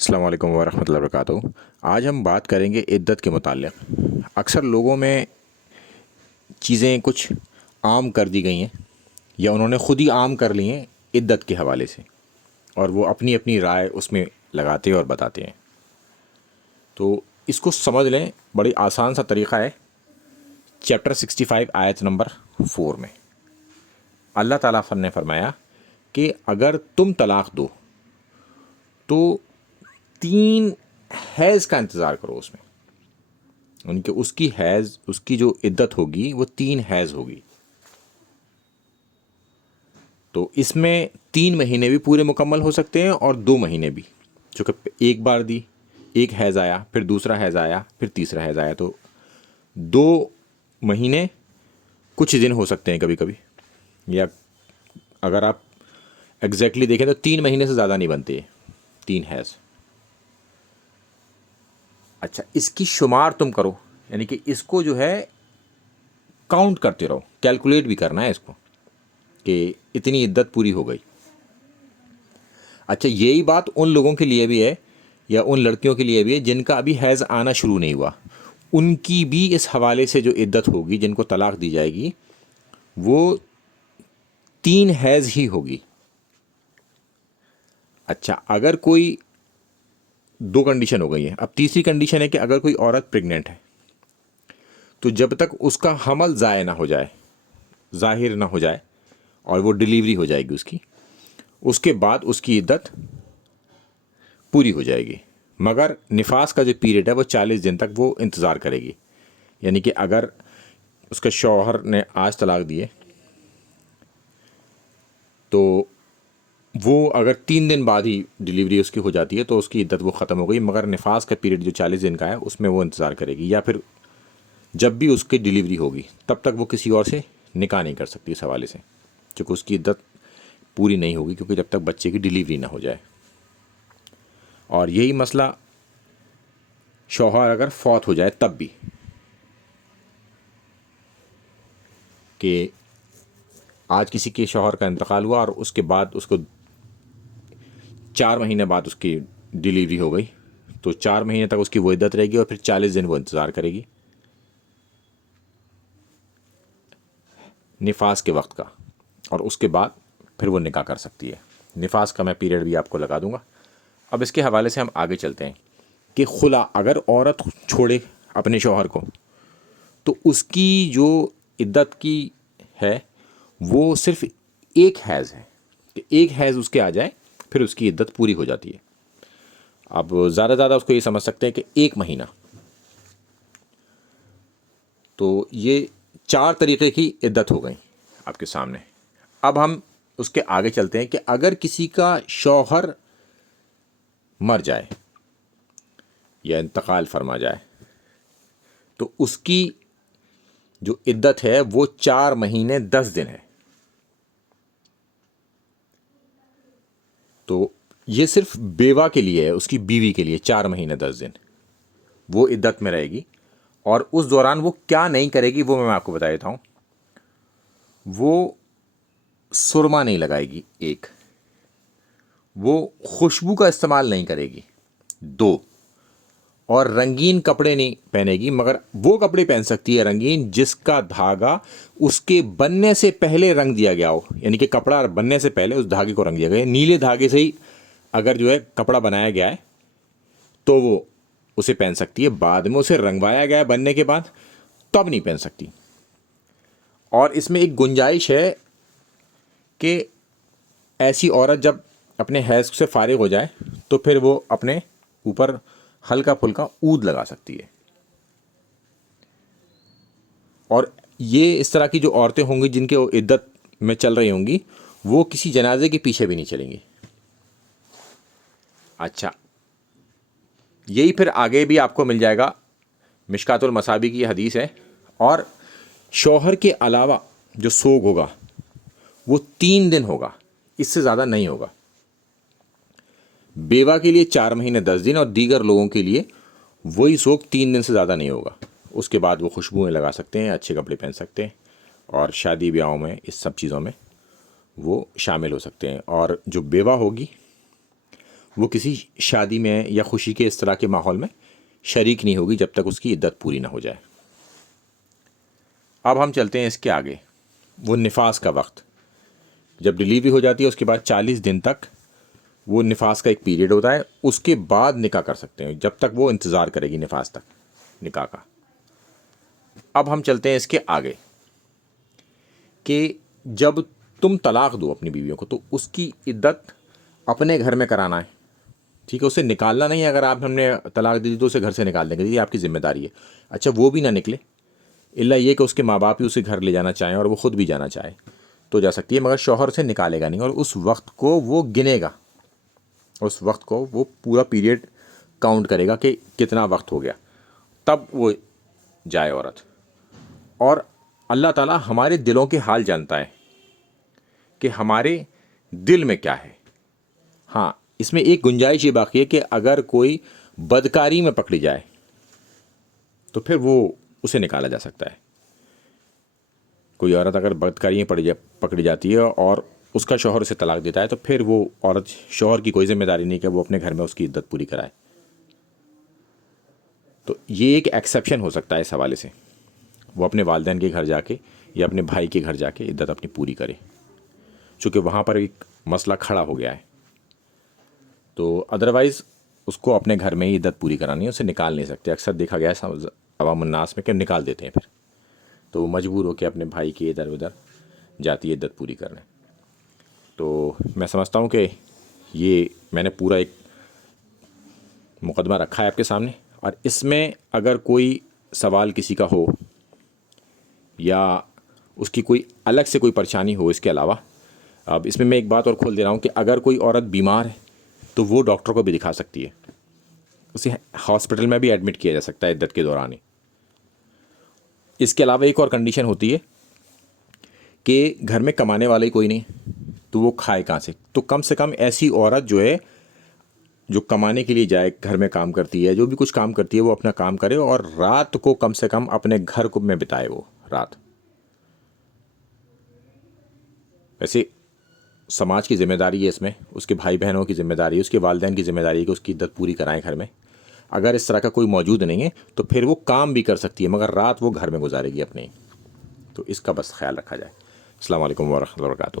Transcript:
السلام علیکم ورحمۃ اللہ وبرکاتہ۔ آج ہم بات کریں گے عدت کے متعلق۔ اکثر لوگوں میں چیزیں کچھ عام کر دی گئی ہیں یا انہوں نے خود ہی عام کر لی ہیں عدت کے حوالے سے، اور وہ اپنی اپنی رائے اس میں لگاتے اور بتاتے ہیں۔ تو اس کو سمجھ لیں، بڑی آسان سا طریقہ ہے۔ چیپٹر 65 آیت نمبر 4 میں اللہ تعالیٰ نے فرمایا کہ اگر تم طلاق دو تو 3 حیض کا انتظار کرو اس میں، ان کے اس کی حیض، اس کی جو عدت ہوگی وہ 3 حیض ہوگی۔ تو اس میں 3 مہینے بھی پورے مکمل ہو سکتے ہیں اور 2 مہینے بھی، چونکہ ایک بار دی، ایک حیض آیا، پھر دوسرا حیض آیا، پھر تیسرا حیض آیا، تو 2 مہینے کچھ دن ہو سکتے ہیں کبھی کبھی، یا اگر آپ ایگزیکٹلی دیکھیں تو 3 مہینے سے زیادہ نہیں بنتے 3 حیض۔ اچھا، اس کی شمار تم کرو، یعنی کہ اس کو جو ہے کاؤنٹ کرتے رہو، کیلکولیٹ بھی کرنا ہے اس کو کہ اتنی عدت پوری ہو گئی۔ اچھا، یہی بات ان لوگوں کے لیے بھی ہے یا ان لڑکیوں کے لیے بھی ہے جن کا ابھی حیض آنا شروع نہیں ہوا، ان کی بھی اس حوالے سے جو عدت ہوگی، جن کو طلاق دی جائے گی، وہ 3 حیض ہی ہوگی۔ اچھا، اگر کوئی 2 کنڈیشن ہو گئی ہیں، اب تیسری کنڈیشن ہے کہ اگر کوئی عورت پریگننٹ ہے تو جب تک اس کا حمل ضائع نہ ہو جائے، ظاہر نہ ہو جائے، اور وہ ڈیلیوری ہو جائے گی اس کی، اس کے بعد اس کی عدت پوری ہو جائے گی، مگر نفاس کا جو پیریڈ ہے وہ 40 دن تک وہ انتظار کرے گی۔ یعنی کہ اگر اس کے شوہر نے آج طلاق دیے تو وہ اگر 3 دن بعد ہی ڈیلیوری اس کی ہو جاتی ہے تو اس کی عدت وہ ختم ہو گئی، مگر نفاس کا پیریڈ جو 40 دن کا ہے اس میں وہ انتظار کرے گی، یا پھر جب بھی اس کی ڈیلیوری ہوگی تب تک وہ کسی اور سے نکاح نہیں کر سکتی اس حوالے سے، چونکہ اس کی عدت پوری نہیں ہوگی، کیونکہ جب تک بچے کی ڈیلیوری نہ ہو جائے۔ اور یہی مسئلہ شوہر اگر فوت ہو جائے تب بھی، کہ آج کسی کے شوہر کا انتقال ہوا اور اس کے بعد اس کو 4 مہینے بعد اس کی ڈیلیوری ہو گئی، تو 4 مہینے تک اس کی وہ عدت رہے گی اور پھر 40 دن وہ انتظار کرے گی نفاس کے وقت کا، اور اس کے بعد پھر وہ نکاح کر سکتی ہے۔ نفاس کا میں پیریڈ بھی آپ کو لگا دوں گا۔ اب اس کے حوالے سے ہم آگے چلتے ہیں کہ خلا، اگر عورت چھوڑے اپنے شوہر کو تو اس کی جو عدت کی ہے وہ صرف 1 حیض ہے، کہ 1 حیض اس کے آ جائے پھر اس کی عدت پوری ہو جاتی ہے۔ اب زیادہ زیادہ اس کو یہ سمجھ سکتے ہیں کہ 1 مہینہ، تو یہ 4 طریقے کی عدت ہو گئی آپ کے سامنے۔ اب ہم اس کے آگے چلتے ہیں کہ اگر کسی کا شوہر مر جائے یا انتقال فرما جائے تو اس کی جو عدت ہے وہ 4 مہینے 10 دن ہے۔ تو یہ صرف بیوہ کے لیے ہے، اس کی بیوی کے لیے 4 مہینے 10 دن وہ عدت میں رہے گی، اور اس دوران وہ کیا نہیں کرے گی وہ میں آپ کو بتا دیتا ہوں۔ وہ سرما نہیں لگائے گی، 1، وہ خوشبو کا استعمال نہیں کرے گی، 2، اور رنگین کپڑے نہیں پہنے گی، مگر وہ کپڑے پہن سکتی ہے رنگین جس کا دھاگا اس کے بننے سے پہلے رنگ دیا گیا ہو، یعنی کہ کپڑا بننے سے پہلے اس دھاگے کو رنگ دیا گیا ہے۔ نیلے دھاگے سے ہی اگر جو ہے کپڑا بنایا گیا ہے تو وہ اسے پہن سکتی ہے، بعد میں اسے رنگوایا گیا ہے بننے کے بعد تب نہیں پہن سکتی۔ اور اس میں ایک گنجائش ہے کہ ایسی عورت جب اپنے حیض سے فارغ ہو جائے تو پھر وہ اپنے اوپر ہلکا پھلکا عود لگا سکتی ہے۔ اور یہ اس طرح کی جو عورتیں ہوں گی جن کے عدت میں چل رہی ہوں گی، وہ کسی جنازے کے پیچھے بھی نہیں چلیں گی۔ اچھا، یہی پھر آگے بھی آپ کو مل جائے گا، مشکات المصابیح کی حدیث ہے، اور شوہر کے علاوہ جو سوگ ہوگا وہ 3 دن ہوگا، اس سے زیادہ نہیں ہوگا۔ بیوہ کے لیے 4 مہینے 10 دن، اور دیگر لوگوں کے لیے وہی سوگ 3 دن سے زیادہ نہیں ہوگا۔ اس کے بعد وہ خوشبوئیں لگا سکتے ہیں، اچھے کپڑے پہن سکتے ہیں، اور شادی بیاہوں میں اس سب چیزوں میں وہ شامل ہو سکتے ہیں۔ اور جو بیوہ ہوگی وہ کسی شادی میں یا خوشی کے اس طرح کے ماحول میں شریک نہیں ہوگی جب تک اس کی عدت پوری نہ ہو جائے۔ اب ہم چلتے ہیں اس کے آگے، وہ نفاس کا وقت۔ جب ڈلیوری ہو جاتی ہے اس کے بعد 40 دن تک وہ نفاس کا ایک پیریڈ ہوتا ہے، اس کے بعد نکاح کر سکتے ہیں، جب تک وہ انتظار کرے گی نفاس تک نکاح کا۔ اب ہم چلتے ہیں اس کے آگے کہ جب تم طلاق دو اپنی بیویوں کو تو اس کی عدت اپنے گھر میں کرانا ہے، ٹھیک ہے، اسے نکالنا نہیں ہے۔ اگر آپ ہم نے طلاق دی تو اسے گھر سے نکال دیں گے، یہ آپ کی ذمہ داری ہے۔ اچھا وہ بھی نہ نکلے، الا یہ کہ اس کے ماں باپ ہی اسے گھر لے جانا چاہیں اور وہ خود بھی جانا چاہے تو جا سکتی ہے، مگر شوہر سے نکالے گا نہیں، اور اس وقت کو وہ گنے گا، اس وقت کو وہ پورا پیریڈ کاؤنٹ کرے گا کہ کتنا وقت ہو گیا، تب وہ جائے عورت۔ اور اللہ تعالیٰ ہمارے دلوں کے حال جانتا ہے کہ ہمارے دل میں کیا ہے۔ ہاں اس میں ایک گنجائش یہ باقی ہے کہ اگر کوئی بدکاری میں پکڑی جائے تو پھر وہ اسے نکالا جا سکتا ہے۔ کوئی عورت اگر بدکاری میں پکڑی جاتی ہے اور اس کا شوہر اسے طلاق دیتا ہے تو پھر وہ عورت، شوہر کی کوئی ذمہ داری نہیں کہ وہ اپنے گھر میں اس کی عدت پوری کرائے۔ تو یہ ایک ایکسیپشن ہو سکتا ہے اس حوالے سے، وہ اپنے والدین کے گھر جا کے یا اپنے بھائی کے گھر جا کے عدت اپنی پوری کرے، چونکہ وہاں پر ایک مسئلہ کھڑا ہو گیا ہے۔ تو ادروائز اس کو اپنے گھر میں ہی عدت پوری کرانی ہے، اسے نکال نہیں سکتے۔ اکثر دیکھا گیا ہے عوام الناس میں کہ نکال دیتے ہیں، پھر تو وہ مجبور ہو کے اپنے بھائی کے ادھر ادھر جاتی ہے عدت پوری کرنے۔ تو میں سمجھتا ہوں کہ یہ میں نے پورا ایک مقدمہ رکھا ہے آپ کے سامنے، اور اس میں اگر کوئی سوال کسی کا ہو یا اس کی کوئی الگ سے کوئی پریشانی ہو اس کے علاوہ، اب اس میں ایک بات اور کھول دے رہا ہوں کہ اگر کوئی عورت بیمار ہے تو وہ ڈاکٹر کو بھی دکھا سکتی ہے، اسے ہاسپٹل میں بھی ایڈمٹ کیا جا سکتا ہے عدت کے دوران ہی۔ اس کے علاوہ ایک اور کنڈیشن ہوتی ہے کہ گھر میں کمانے والا ہی کوئی نہیں تو وہ کھائے کہاں سے؟ تو کم سے کم ایسی عورت جو ہے جو کمانے کے لیے جائے، گھر میں کام کرتی ہے، جو بھی کچھ کام کرتی ہے وہ اپنا کام کرے، اور رات کو کم سے کم اپنے گھر کو میں بتائے وہ رات۔ ویسے سماج کی ذمہ داری ہے اس میں، اس کے بھائی بہنوں کی ذمہ داری ہے، اس کے والدین کی ذمہ داری ہے کہ اس کی عدت پوری کرائیں گھر میں۔ اگر اس طرح کا کوئی موجود نہیں ہے تو پھر وہ کام بھی کر سکتی ہے، مگر رات وہ گھر میں گزارے گی اپنے۔ تو اس کا بس خیال رکھا جائے۔ السلام علیکم ورحمۃ اللہ وبرکاتہ۔